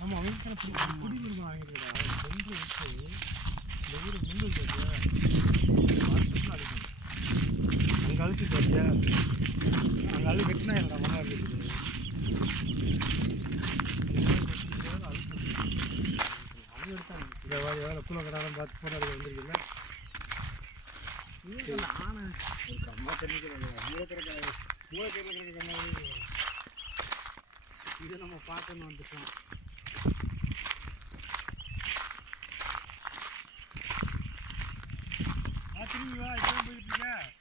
ஆமாம் அவங்க குடிநீர் வாங்கிருக்கா சென்று விட்டு இந்த ஊர் முள்ளு அங்கே அழுத்து பார்த்தியா அங்கே அழு வெட்டினா என்னடா மண்ணா இருக்குது அது எடுத்தாங்க இந்த மாதிரி வேலை கூல கடாரம் பார்த்து போன அது வந்துருக்குல்ல ஆனை ஒரு கம்மா தெரிஞ்சுக்கிறாங்க மூலக்கரை இதை நம்ம பார்க்கணும் வந்துட்டோம் திரும்பி வா இப்பதான் போயிட்டு இருக்க